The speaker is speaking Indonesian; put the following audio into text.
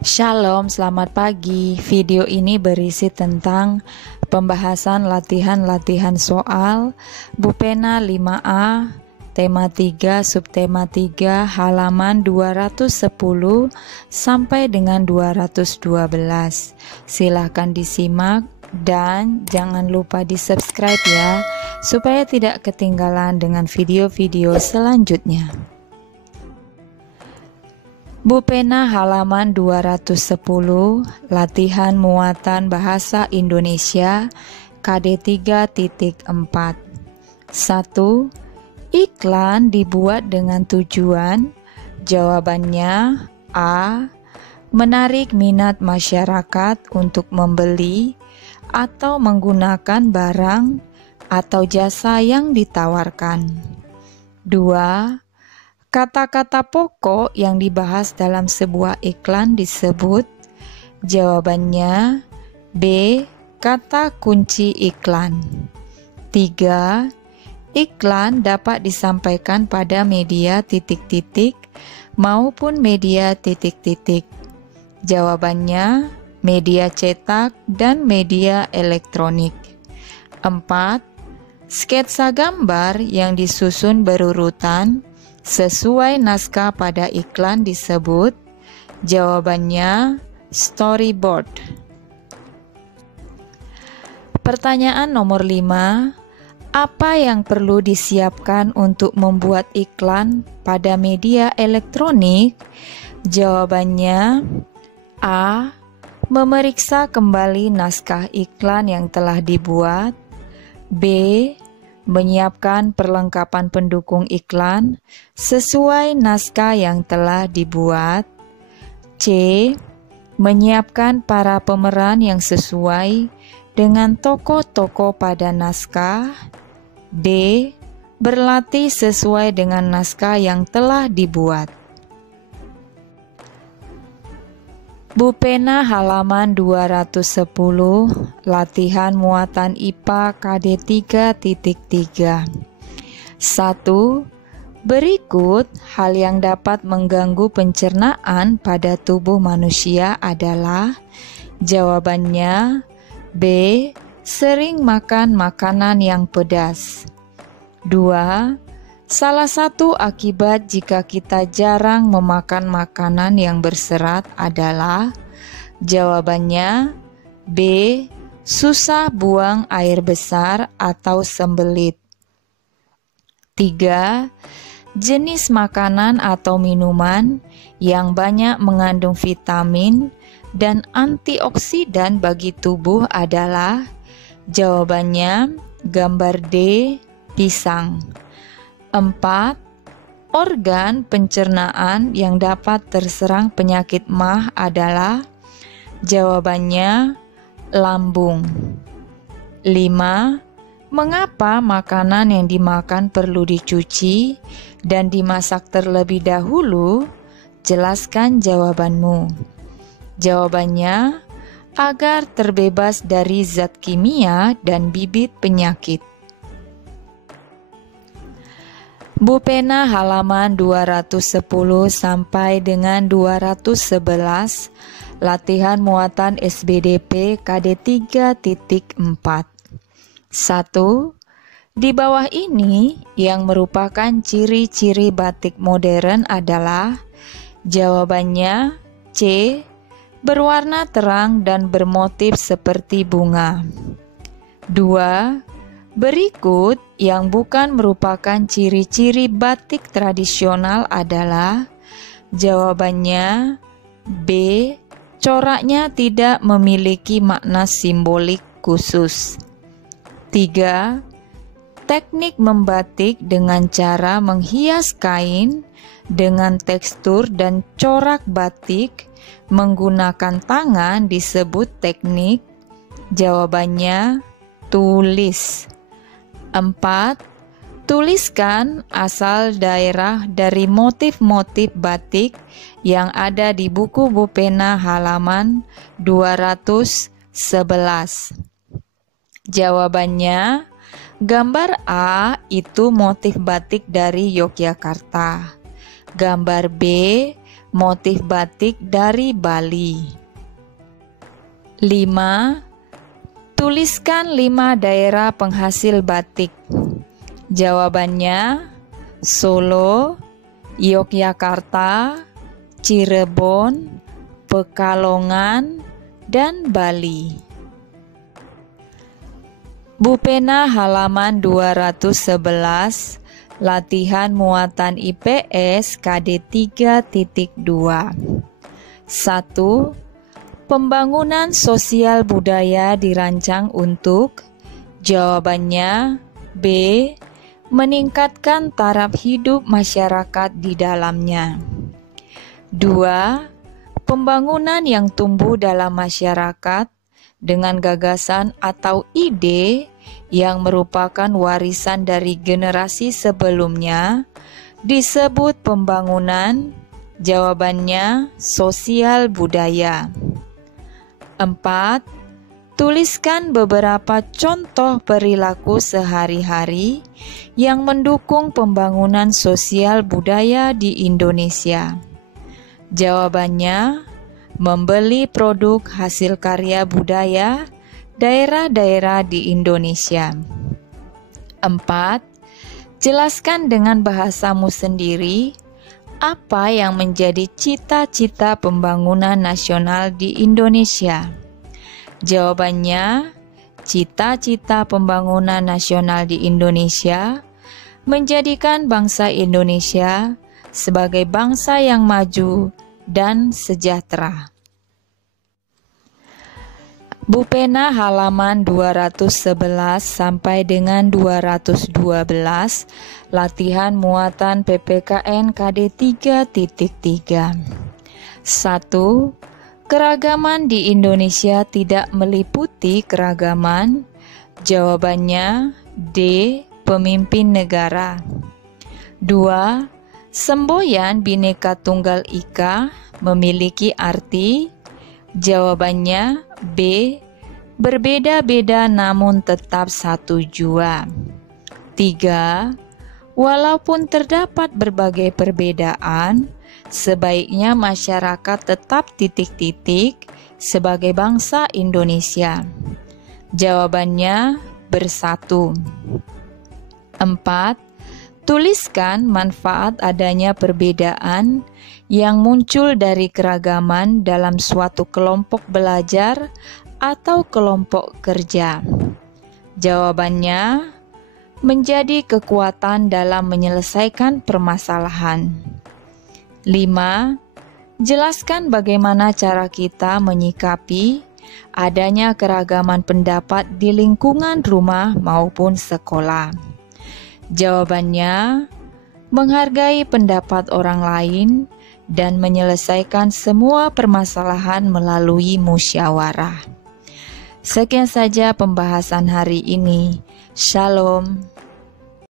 Shalom, selamat pagi. Video ini berisi tentang pembahasan latihan-latihan soal Bupena 5A, tema 3, subtema 3, halaman 210 sampai dengan 212. Silahkan disimak dan jangan lupa di subscribe ya, supaya tidak ketinggalan dengan video-video selanjutnya. Bupena halaman 210, latihan muatan bahasa Indonesia KD 3.4. 1. Iklan dibuat dengan tujuan. Jawabannya A. Menarik minat masyarakat untuk membeli atau menggunakan barang atau jasa yang ditawarkan. 2. Kata-kata pokok yang dibahas dalam sebuah iklan disebut. Jawabannya B. Kata kunci iklan. 3. Iklan dapat disampaikan pada media titik-titik maupun media titik-titik. Jawabannya media cetak dan media elektronik. 4. Sketsa gambar yang disusun berurutan sesuai naskah pada iklan disebut. Jawabannya storyboard. Pertanyaan nomor 5. Apa yang perlu disiapkan untuk membuat iklan pada media elektronik? Jawabannya A. Memeriksa kembali naskah iklan yang telah dibuat. B. Menyiapkan perlengkapan pendukung iklan sesuai naskah yang telah dibuat. C. Menyiapkan para pemeran yang sesuai dengan tokoh-tokoh pada naskah. D. Berlatih sesuai dengan naskah yang telah dibuat. Bupena halaman 210, latihan muatan IPA KD 3.3. 1. Berikut hal yang dapat mengganggu pencernaan pada tubuh manusia adalah. Jawabannya B. Sering makan makanan yang pedas. 2. Salah satu akibat jika kita jarang memakan makanan yang berserat adalah. Jawabannya B. Susah buang air besar atau sembelit. 3. Jenis makanan atau minuman yang banyak mengandung vitamin dan antioksidan bagi tubuh adalah. Jawabannya gambar D. Pisang. 4. Organ pencernaan yang dapat terserang penyakit MAH adalah. Jawabannya lambung. 5. Mengapa makanan yang dimakan perlu dicuci dan dimasak terlebih dahulu? Jelaskan jawabanmu. Jawabannya agar terbebas dari zat kimia dan bibit penyakit. Bupena halaman 210 sampai dengan 211, latihan muatan SBDP KD 3.4. 1. Di bawah ini yang merupakan ciri-ciri batik modern adalah. Jawabannya C. Berwarna terang dan bermotif seperti bunga. 2. Berikut yang bukan merupakan ciri-ciri batik tradisional adalah. Jawabannya B. Coraknya tidak memiliki makna simbolik khusus. 3. Teknik membatik dengan cara menghias kain dengan tekstur dan corak batik menggunakan tangan disebut teknik. Jawabannya tulis. 4. Tuliskan asal daerah dari motif-motif batik yang ada di buku Bupena halaman 211. Jawabannya gambar A itu motif batik dari Yogyakarta. Gambar B motif batik dari Bali. 5. Tuliskan 5 daerah penghasil batik. Jawabannya Solo, Yogyakarta, Cirebon, Pekalongan, dan Bali. Bu Pena halaman 211, latihan muatan IPS KD 3.2. 1. Pembangunan sosial budaya dirancang untuk. Jawabannya B. Meningkatkan taraf hidup masyarakat di dalamnya. 2. Pembangunan yang tumbuh dalam masyarakat dengan gagasan atau ide yang merupakan warisan dari generasi sebelumnya disebut pembangunan. Jawabannya sosial budaya. 4. Tuliskan beberapa contoh perilaku sehari-hari yang mendukung pembangunan sosial budaya di Indonesia. Jawabannya, membeli produk hasil karya budaya daerah-daerah di Indonesia. 4. Jelaskan dengan bahasamu sendiri apa yang menjadi cita-cita pembangunan nasional di Indonesia. Jawabannya, cita-cita pembangunan nasional di Indonesia menjadikan bangsa Indonesia sebagai bangsa yang maju dan sejahtera. Bu Pena halaman 211 sampai dengan 212, latihan muatan PPKN KD 3.3. 1. Keragaman di Indonesia tidak meliputi keragaman. Jawabannya D. Pemimpin negara. 2. Semboyan Bhinneka Tunggal Ika memiliki arti. Jawabannya B. Berbeda-beda namun tetap satu jua. 3. Walaupun terdapat berbagai perbedaan, sebaiknya masyarakat tetap sebagai bangsa Indonesia. Jawabannya bersatu. 4. Tuliskan manfaat adanya perbedaan yang muncul dari keragaman dalam suatu kelompok belajar atau kelompok kerja. Jawabannya menjadi kekuatan dalam menyelesaikan permasalahan. 5. Jelaskan bagaimana cara kita menyikapi adanya keragaman pendapat di lingkungan rumah maupun sekolah. Jawabannya, menghargai pendapat orang lain dan menyelesaikan semua permasalahan melalui musyawarah. Sekian saja pembahasan hari ini. Shalom.